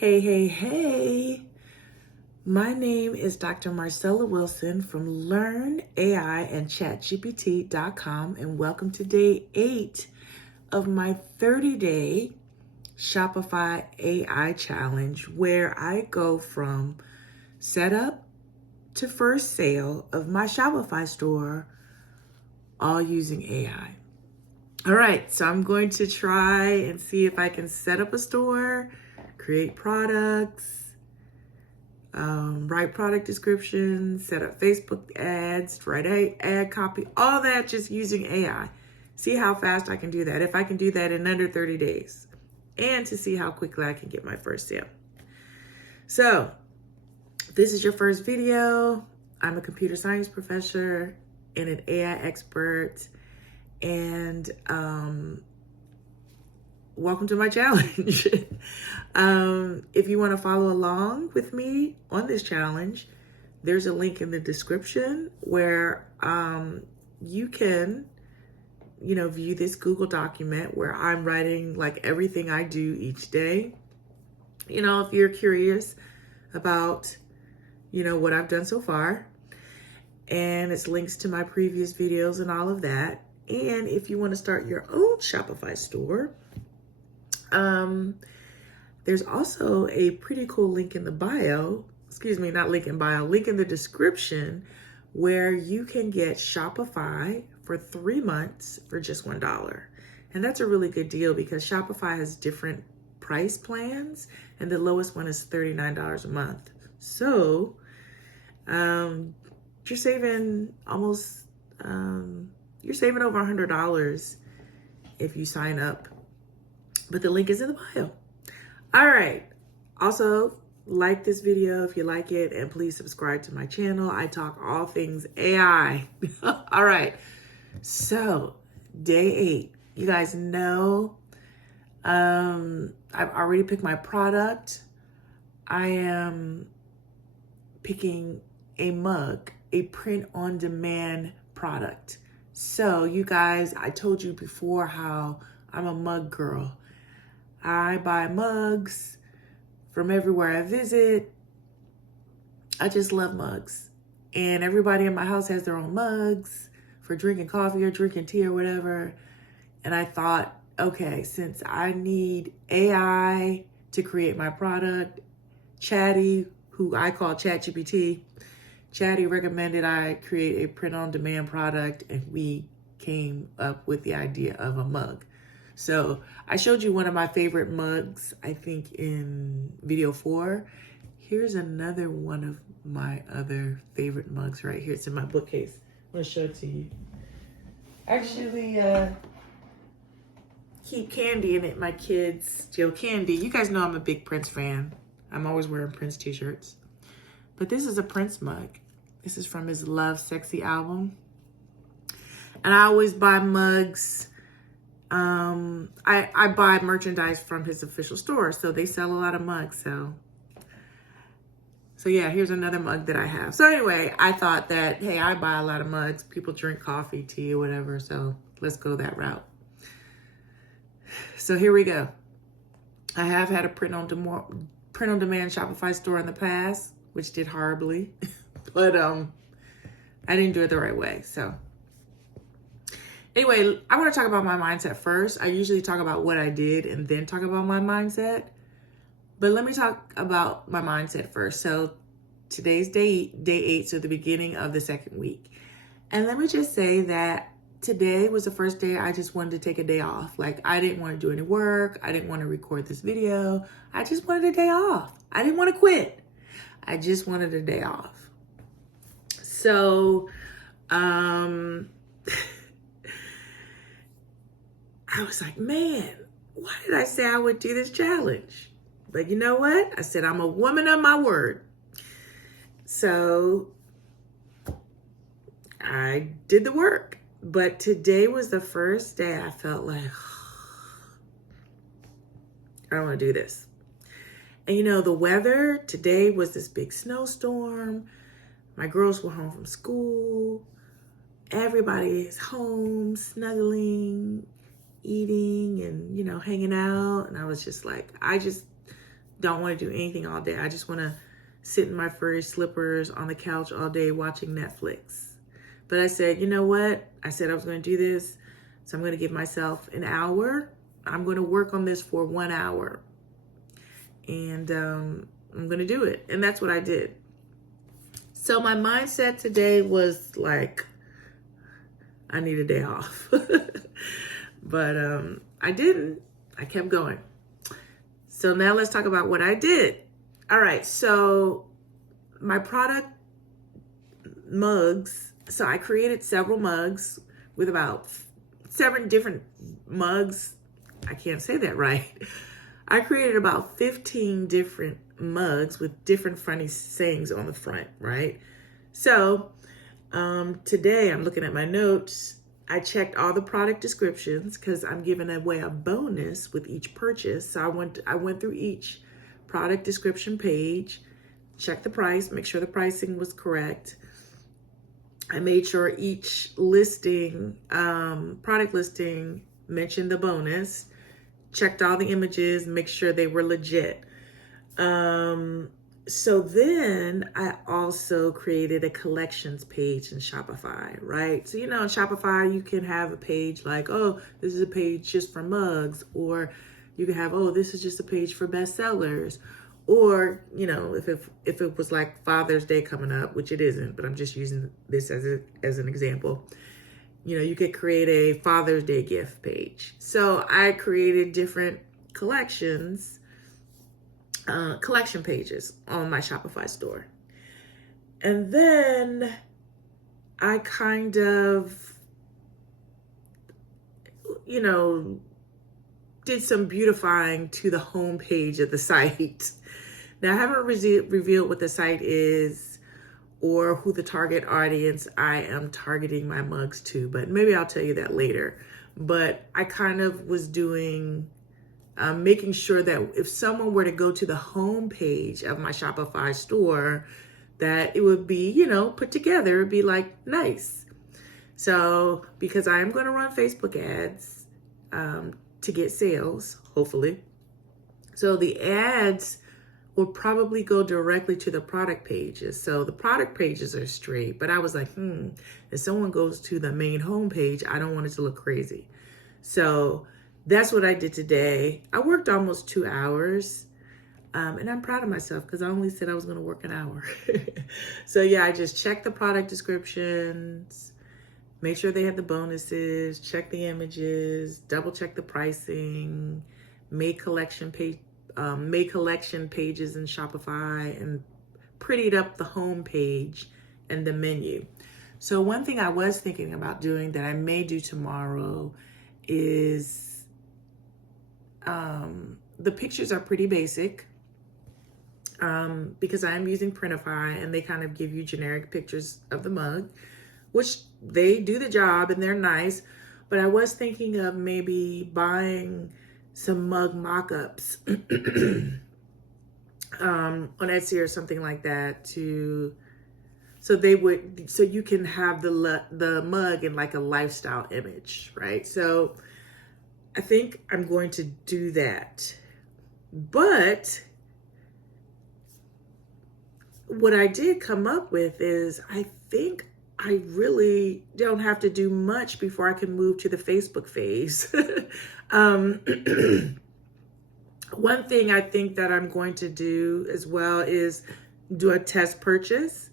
Hey, hey, hey. My name is Dr. Marcella Wilson from Learn AI and ChatGPT.com, and welcome to day 8 of my 30-day Shopify AI challenge, where I go from setup to first sale of my Shopify store, all using AI. All right, so I'm going to try and see if I can set up a store, create products, write product descriptions, set up Facebook ads, write ad copy, all that just using AI. See how fast I can do that, if I can do that in under 30 days, and to see how quickly I can get my first sale. So, if this is your first video, I'm a computer science professor and an AI expert, and welcome to my challenge. If you want to follow along with me on this challenge, there's a link in the description where you can, view this Google document where I'm writing like everything I do each day. If you're curious about, what I've done so far, and it's links to my previous videos and all of that. And if you want to start your own Shopify store, there's also a pretty cool link in the bio, link in the description, where you can get Shopify for 3 months for just $1. And that's a really good deal because Shopify has different price plans, and the lowest one is $39 a month. So, you're saving you're saving over $100 if you sign up. But the link is in the bio. All right. Also, like this video if you like it, and please subscribe to my channel. I talk all things AI. All right. So, day 8. You guys know I've already picked my product. I am picking a mug, a print-on-demand product. So, you guys, I told you before how I'm a mug girl. I buy mugs from everywhere I visit. I just love mugs. And everybody in my house has their own mugs for drinking coffee or drinking tea or whatever. And I thought, okay, since I need AI to create my product, Chatty, who I call ChatGPT, Chatty recommended I create a print-on-demand product, and we came up with the idea of a mug. So I showed you one of my favorite mugs, I think in video 4. Here's another one of my other favorite mugs right here. It's in my bookcase. I'm gonna show it to you. Actually, keep candy in it, my kids steal candy. You guys know I'm a big Prince fan. I'm always wearing Prince t-shirts. But this is a Prince mug. This is from his Love Sexy album. And I always buy mugs. I buy merchandise from his official store, so they sell a lot of mugs. So yeah, here's another mug that I have. So anyway, I thought that, hey, I buy a lot of mugs. People drink coffee, tea, or whatever, so let's go that route. So here we go. I have had a print-on-demand Shopify store in the past, which did horribly, but I didn't do it the right way, so. Anyway, I want to talk about my mindset first. I usually talk about what I did and then talk about my mindset. But let me talk about my mindset first. So today's day 8, so the beginning of the second week. And let me just say that today was the first day I just wanted to take a day off. Like, I didn't want to do any work. I didn't want to record this video. I just wanted a day off. I didn't want to quit. I just wanted a day off. So, I was like, man, why did I say I would do this challenge? But you know what? I said, I'm a woman of my word. So I did the work. But today was the first day I felt like, I don't want to do this. And the weather today was this big snowstorm. My girls were home from school. Everybody is home, snuggling, eating, and hanging out. And I was just like, I just don't want to do anything all day. I just want to sit in my furry slippers on the couch all day watching Netflix. But I said, you know what? I said I was going to do this. So I'm going to give myself an hour. I'm going to work on this for 1 hour. And I'm going to do it. And that's what I did. So my mindset today was like, I need a day off. But I didn't. I kept going. So now let's talk about what I did. All right. So my product mugs. So I created several mugs with about 7 different mugs. I can't say that right. I created about 15 different mugs with different funny sayings on the front, right? So today I'm looking at my notes. I checked all the product descriptions because I'm giving away a bonus with each purchase. So I went through each product description page, checked the price, make sure the pricing was correct. I made sure each listing, product listing, mentioned the bonus, checked all the images, make sure they were legit. So then I also created a collections page in Shopify, right? So, in Shopify, you can have a page like, oh, this is a page just for mugs, or you can have, oh, this is just a page for bestsellers. Or, if it was like Father's Day coming up, which it isn't, but I'm just using this as an example. You could create a Father's Day gift page. So I created different collection pages on my Shopify store. And then I kind of, did some beautifying to the homepage of the site. Now, I haven't revealed what the site is or who the target audience I am targeting my mugs to, but maybe I'll tell you that later. But I kind of was doing, making sure that if someone were to go to the home page of my Shopify store, that it would be, put together, it'd be like nice. So because I am going to run Facebook ads to get sales, hopefully. So the ads will probably go directly to the product pages. So the product pages are straight, but I was like, if someone goes to the main homepage, I don't want it to look crazy. So that's what I did today. I worked almost 2 hours, and I'm proud of myself because I only said I was going to work an hour. So yeah, I just checked the product descriptions, make sure they had the bonuses, check the images, double check the pricing, made collection pages in Shopify, and prettied up the home page and the menu. So one thing I was thinking about doing that I may do tomorrow is the pictures are pretty basic because I am using Printify, and they kind of give you generic pictures of the mug, which they do the job and they're nice. But I was thinking of maybe buying some mug mock-ups on Etsy or something like that so you can have the mug in like a lifestyle image, right? So I think I'm going to do that. But what I did come up with is I think I really don't have to do much before I can move to the Facebook phase. One thing I think that I'm going to do as well is do a test purchase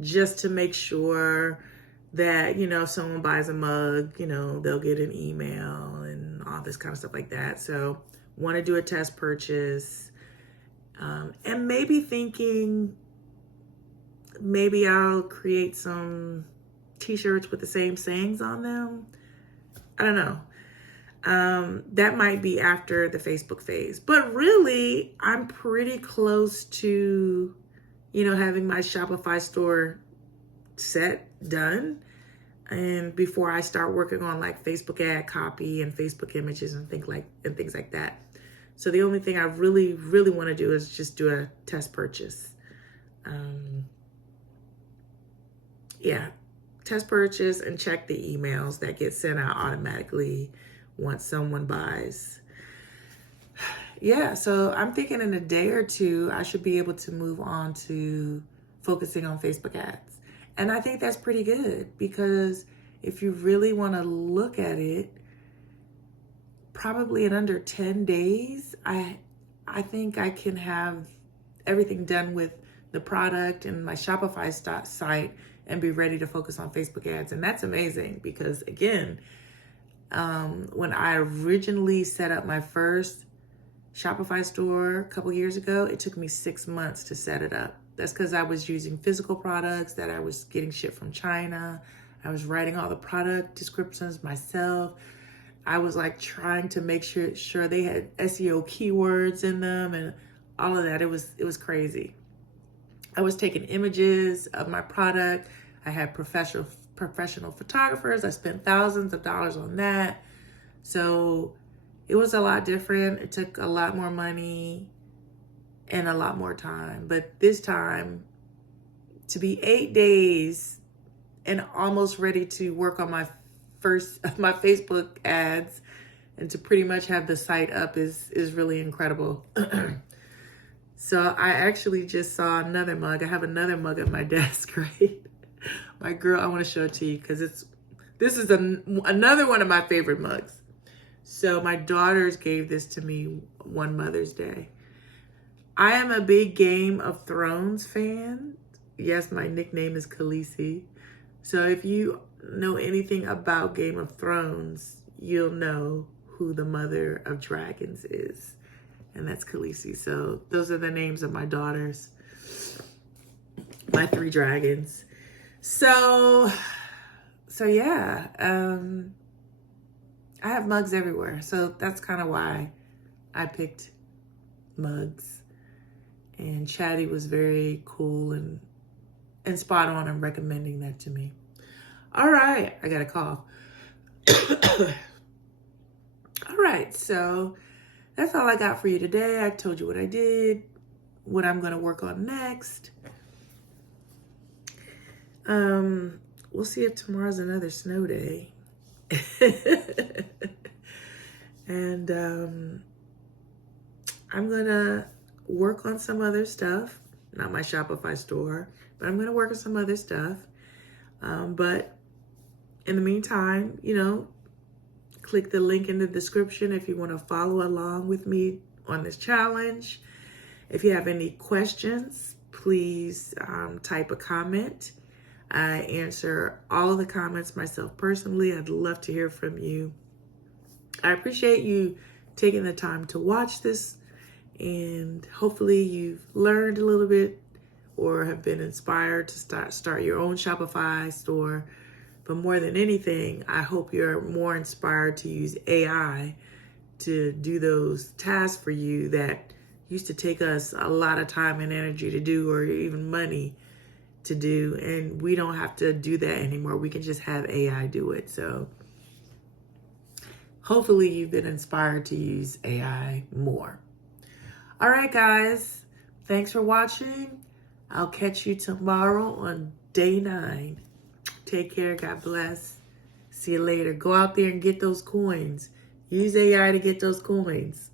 just to make sure that, if someone buys a mug, they'll get an email and all this kind of stuff like that. So want to do a test purchase, and maybe thinking maybe I'll create some t-shirts with the same sayings on them. I don't know. That might be after the Facebook phase, but really I'm pretty close to, having my Shopify store set done. And before I start working on like Facebook ad copy and Facebook images and things like that. So the only thing I really, really want to do is just do a test purchase. Test purchase and check the emails that get sent out automatically once someone buys. yeah, so I'm thinking in a day or two, I should be able to move on to focusing on Facebook ads. And I think that's pretty good because if you really want to look at it, probably in under 10 days, I think I can have everything done with the product and my Shopify site and be ready to focus on Facebook ads. And that's amazing because, again, when I originally set up my first Shopify store a couple years ago, it took me 6 months to set it up. That's because I was using physical products that I was getting shipped from China. I was writing all the product descriptions myself. I was like trying to make sure they had SEO keywords in them and all of that. It was crazy. I was taking images of my product. I had professional photographers. I spent thousands of dollars on that. So it was a lot different. It took a lot more money and a lot more time. But this time, to be 8 days and almost ready to work on my Facebook ads and to pretty much have the site up is really incredible. So I actually just saw another mug. I have another mug at my desk, right? My girl, I want to show it to you because this is another one of my favorite mugs. So my daughters gave this to me one Mother's Day. I am a big Game of Thrones fan. Yes, my nickname is Khaleesi. So if you know anything about Game of Thrones, you'll know who the mother of dragons is. And that's Khaleesi. So those are the names of my daughters. My 3 dragons. So yeah. I have mugs everywhere. So that's kind of why I picked mugs. And Chatty was very cool and spot on in recommending that to me. All right. I got a cough. All right. So that's all I got for you today. I told you what I did, what I'm going to work on next. We'll see if tomorrow's another snow day. And I'm going to work on some other stuff. Not my Shopify store, but I'm going to work on some other stuff. But in the meantime, click the link in the description if you want to follow along with me on this challenge. If you have any questions, please type a comment. I answer all the comments myself personally. I'd love to hear from you. I appreciate you taking the time to watch this, and hopefully you've learned a little bit or have been inspired to start your own Shopify store. But more than anything, I hope you're more inspired to use AI to do those tasks for you that used to take us a lot of time and energy to do, or even money to do. And we don't have to do that anymore. We can just have AI do it. So hopefully you've been inspired to use AI more. All right, guys. Thanks for watching. I'll catch you tomorrow on day 9. Take care. God bless. See you later. Go out there and get those coins. Use AI to get those coins.